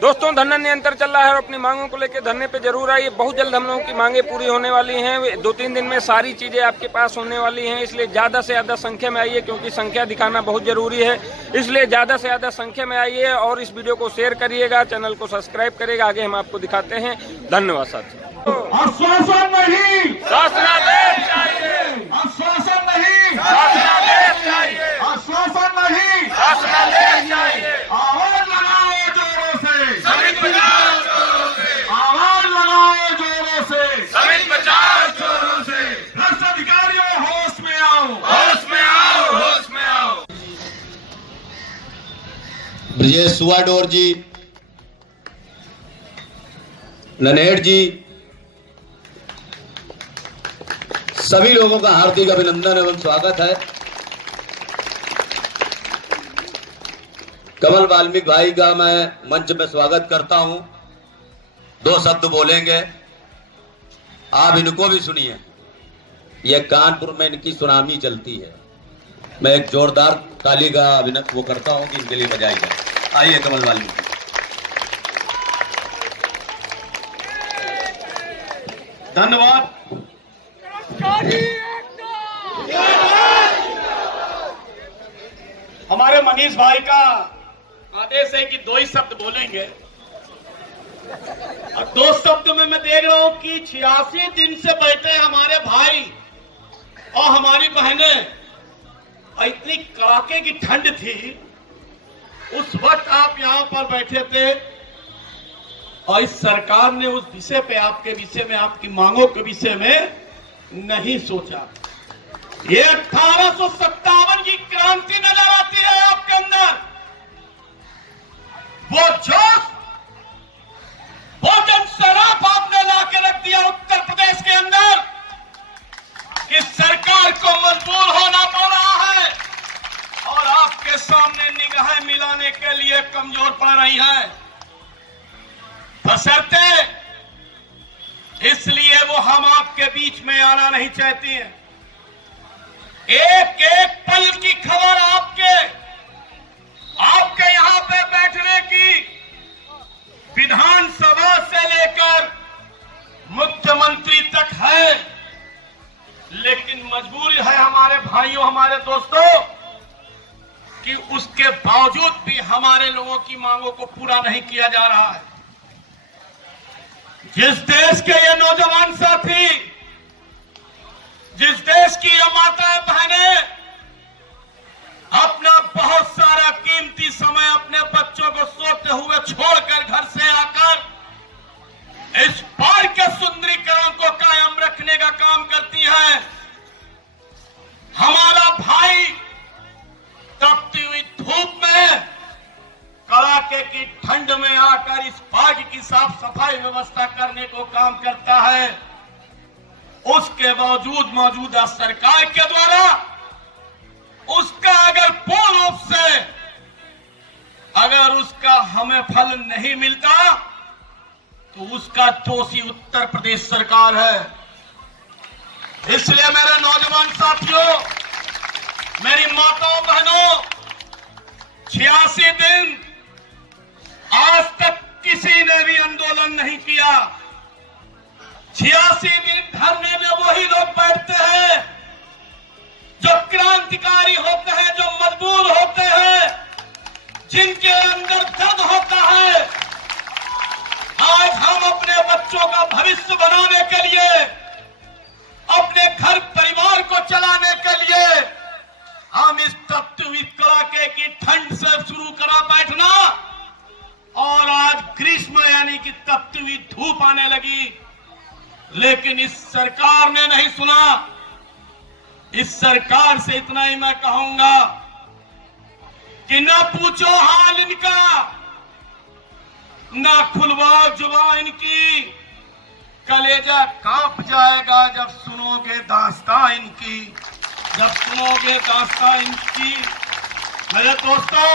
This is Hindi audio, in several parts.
दोस्तों धरना निरंतर चल रहा है और अपनी मांगों को लेकर धरने पे जरूर आइए। बहुत जल्द हम लोगों की मांगे पूरी होने वाली हैं। 2-3 दिन में सारी चीजें आपके पास होने वाली हैं, इसलिए ज्यादा से ज्यादा संख्या में आइए, क्योंकि संख्या दिखाना बहुत जरूरी है। इसलिए ज्यादा से ज्यादा संख्या में आइए और इस वीडियो को शेयर करिएगा, चैनल को सब्सक्राइब करिएगा। आगे हम आपको दिखाते हैं। धन्यवाद साथियों। आश्वासन नहीं, शासनादेश चाहिए, आश्वासन नहीं, शासनादेश चाहिए, आश्वासन नहीं, शासनादेश चाहिए। आवाज लगाओ जोरों से, समित बचाओ चोरों से, आवाज लगाओ जोरों से, समित बचाओ चोरों से। भ्रष्ट अधिकारियों होश में आओ, होश में आओ, होश में आओ। ब्रजेश सुवाडोर जी, ननेड़ जी, सभी लोगों का हार्दिक अभिनंदन एवं स्वागत है। कमल वाल्मीकि भाई का मैं मंच में स्वागत करता हूं। 2 शब्द बोलेंगे, आप इनको भी सुनिए। यह कानपुर में इनकी सुनामी चलती है। मैं एक जोरदार ताली का अभिनंदन वो करता हूं कि इनके लिए बजाई जाए। आइए कमल वाल्मीकि। धन्यवाद। हमारे मनीष भाई का आदेश है कि 2 ही शब्द बोलेंगे। और 2 शब्द में मैं देख रहा हूं कि 86 दिन से बैठे हमारे भाई और हमारी बहनें, और इतनी कड़ाके की ठंड थी, उस वक्त आप यहां पर बैठे थे और इस सरकार ने उस विषय पे, आपके विषय में, आपकी मांगों के विषय में नहीं सोचा। ये 1857 की क्रांति नजर आती है आपके अंदर। वो जोश, वो जनसराफ आपने लाके रख दिया उत्तर प्रदेश के अंदर कि सरकार को मजबूर होना पड़ रहा है और आपके सामने निगाहें मिलाने के लिए कमजोर पड़ रही है। बशर्ते इसलिए वो हम आपके बीच में आना नहीं चाहती हैं। एक एक पल की खबर आपके यहां पे बैठने की, विधानसभा से लेकर मुख्यमंत्री तक है, लेकिन मजबूरी है हमारे भाइयों, हमारे दोस्तों, कि उसके बावजूद भी हमारे लोगों की मांगों को पूरा नहीं किया जा रहा है। जिस देश के ये नौजवान साथी, जिस देश की ये माताएं बहनें अपना बहुत सारा कीमती समय अपने बच्चों को सोते हुए छोड़कर घर से आकर इस पार्क के सुंदरीकरण को कायम रखने का काम करती है, हमारा भाई तपती हुई धूप में, कड़ाके की ठंड में आकर इस पार्क की साफ सफाई व्यवस्था करने को काम करता है। उसके बावजूद मौजूदा सरकार के द्वारा उसका अगर पूर्ण रूप से अगर उसका हमें फल नहीं मिलता तो उसका दोषी उत्तर प्रदेश सरकार है। इसलिए मेरे नौजवान साथियों, मेरी माताओं बहनों, 86 दिन आज तक किसी ने भी आंदोलन नहीं किया। 86 दिन धरने में वही लोग बैठते हैं जो क्रांतिकारी होते हैं, जो मजबूर होते हैं, जिनके अंदर दर्द होता है। आज हम अपने बच्चों का भविष्य बनाने के लिए, अपने घर परिवार को चलाने के लिए हम इस तपती हुई कड़ाके की ठंड से शुरू करा बैठना, और आज ग्रीष्म यानी कि तपती हुई धूप आने लगी, लेकिन इस सरकार ने नहीं सुना। इस सरकार से इतना ही मैं कहूंगा कि ना पूछो हाल इनका, ना खुलवाओ जुबान इनकी, कलेजा कांप जाएगा जब सुनोगे दास्तां इनकी, जब सुनोगे दास्तां इनकी। मेरे दोस्तों,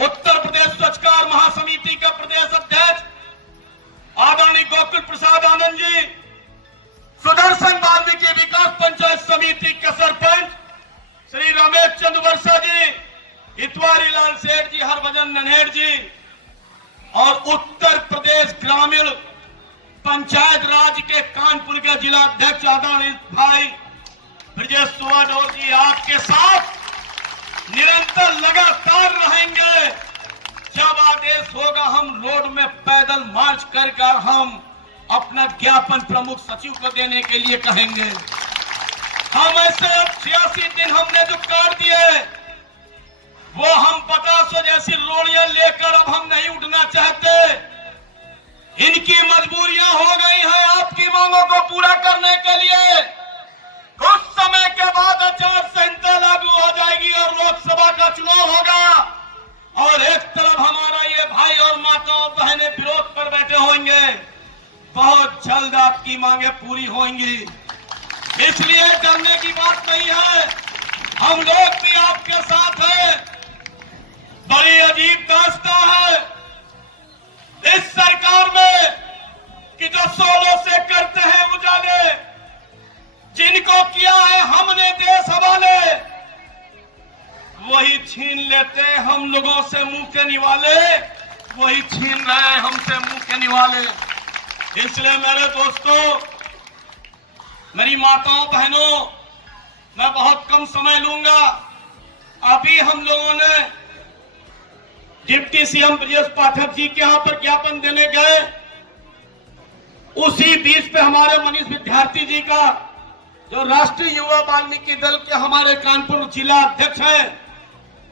उत्तर प्रदेश स्वच्छकार महासमिति का प्रदेश अध्यक्ष आदरणीय गोकुल प्रसाद आनंद जी, सुदर्शन वाल्मीकि विकास पंचायत समिति के सरपंच श्री रमेश चंद्र वर्षा जी, इतवारी लाल सेठ जी, हरभजन नन्हेर जी, और उत्तर प्रदेश ग्रामीण पंचायत राज के कानपुर के जिला अध्यक्ष आदरणीय भाई ब्रजेश सुवाडोर जी आपके साथ निरंतर लगातार रहेंगे। जब आदेश होगा हम रोड में पैदल मार्च कर हम अपना ज्ञापन प्रमुख सचिव को देने के लिए कहेंगे। हम ऐसे 86 दिन हमने जो काट दिए वो हम 50 जैसी रोड़ियां लेकर अब हम नहीं उठना चाहते। इनकी मजबूरियां हो गई हैं आपकी मांगों को पूरा करने के लिए। कुछ समय के बाद आचार संहिता लागू हो जाएगी और लोकसभा का चुनाव होगा और एक तरफ हमारा ये भाई और माताओं बहनें विरोध पर बैठे होंगे। बहुत जल्द आपकी मांगे पूरी होंगी, इसलिए डरने की बात नहीं है। हम लोग भी आपके साथ हैं। बड़ी अजीब दास्तां है इस सरकार में कि जो 16 से करते हैं उजाले, जिनको किया है हमने देश हवाले, वही छीन लेते हैं हम लोगों से मुंह के निवाले, वही छीन रहे हैं हमसे मुंह के निवाले। इसलिए मेरे दोस्तों, मेरी माताओं बहनों, मैं बहुत कम समय लूंगा। अभी हम लोगों ने डिप्टी सीएम ब्रजेश पाठक जी के यहां पर ज्ञापन देने गए, उसी बीच पे हमारे मनीष विद्यार्थी जी का, जो राष्ट्रीय युवा वाल्मीकि दल के हमारे कानपुर जिला अध्यक्ष हैं,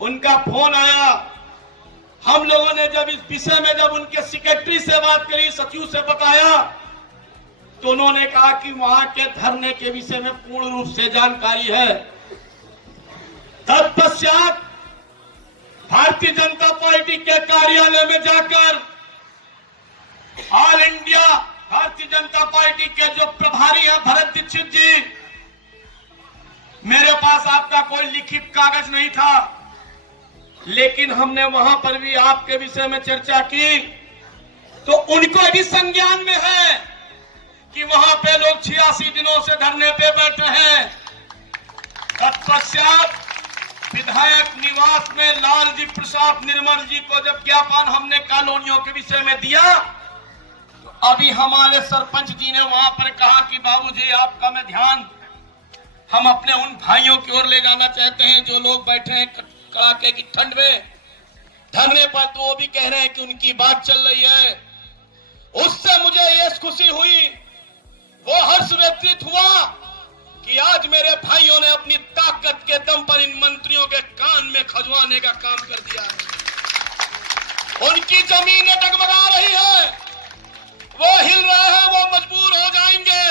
उनका फोन आया। हम लोगों ने जब इस विषय में जब उनके सेक्रेटरी से बात करी, सचिव से बताया, तो उन्होंने कहा कि वहां के धरने के विषय में पूर्ण रूप से जानकारी है। तत्पश्चात भारतीय जनता पार्टी के कार्यालय में जाकर all India Bharatiya Janata party के जो प्रभारी हैं भरत दीक्षित जी, मेरे पास आपका कोई लिखित कागज नहीं था, लेकिन हमने वहां पर भी आपके विषय में चर्चा की, तो उनको भी संज्ञान में है कि वहां पे लोग 86 दिनों से धरने पे बैठे हैं। तत्पश्चात विधायक निवास में लालजी प्रसाद निर्मल जी को जब ज्ञापन हमने कॉलोनियों के विषय में दिया, तो अभी हमारे सरपंच जी ने वहां पर कहा कि बाबूजी आपका मैं ध्यान हम अपने उन भाइयों की ओर ले जाना चाहते हैं जो लोग बैठे हैं कड़ाके की ठंड में धरने पर, तो वो भी कह रहे हैं कि उनकी बात चल रही है। उससे मुझे ये खुशी हुई, वो हर्ष व्यतीत हुआ कि आज मेरे भाइयों ने अपनी ताकत के दम पर इन मंत्रियों के कान में खजवाने का काम कर दिया है। उनकी जमीनें डगमगा रही है, वो हिल रहे हैं, वो मजबूर हो जाएंगे।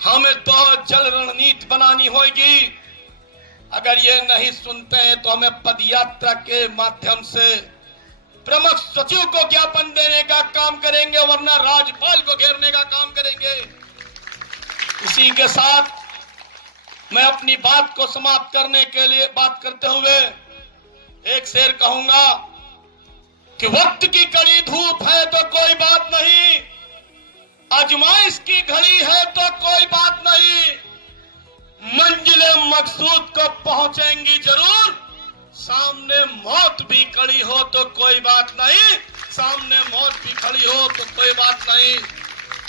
हमें बहुत जल्द रणनीति बनानी होगी। अगर ये नहीं सुनते हैं तो हमें पदयात्रा के माध्यम से प्रमुख सचिव को ज्ञापन देने का काम करेंगे, वरना राज्यपाल को घेरने का काम करेंगे। इसी के साथ मैं अपनी बात को समाप्त करने के लिए बात करते हुए एक शेर कहूंगा कि वक्त की कड़ी धूप है तो कोई बात नहीं, आजमाइश की घड़ी है तो कोई बात नहीं, मंजिले मकसूद को पहुंचेंगी जरूर, सामने मौत भी खड़ी हो तो कोई बात नहीं, सामने मौत भी खड़ी हो तो कोई बात नहीं।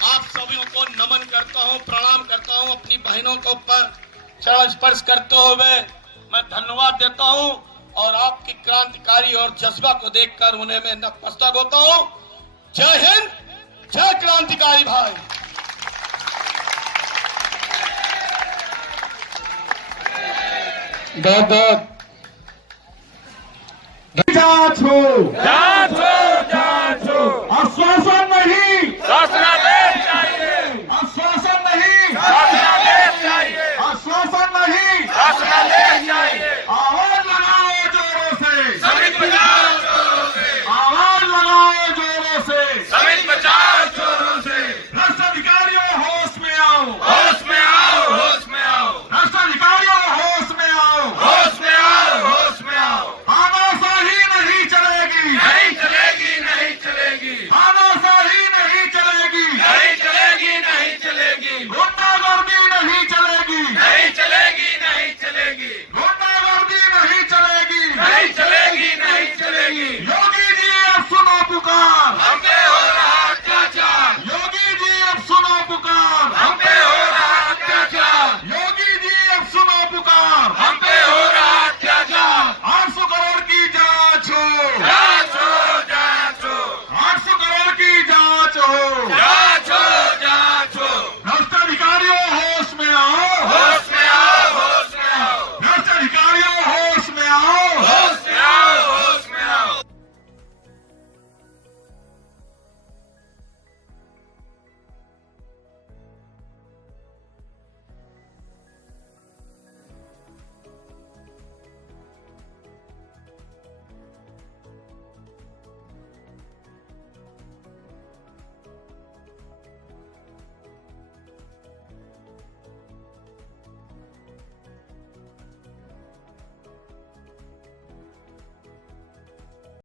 आप सभी को नमन करता हूं, प्रणाम करता हूं, अपनी बहनों के ऊपर चरण स्पर्श करते हुए मैं धन्यवाद देता हूं और आपकी क्रांतिकारी और जज्बा को देखकर उन्हें मैं नतमस्तक होता हूं। जय हिंद, जय क्रांतिकारी भाई। बहुत बहुत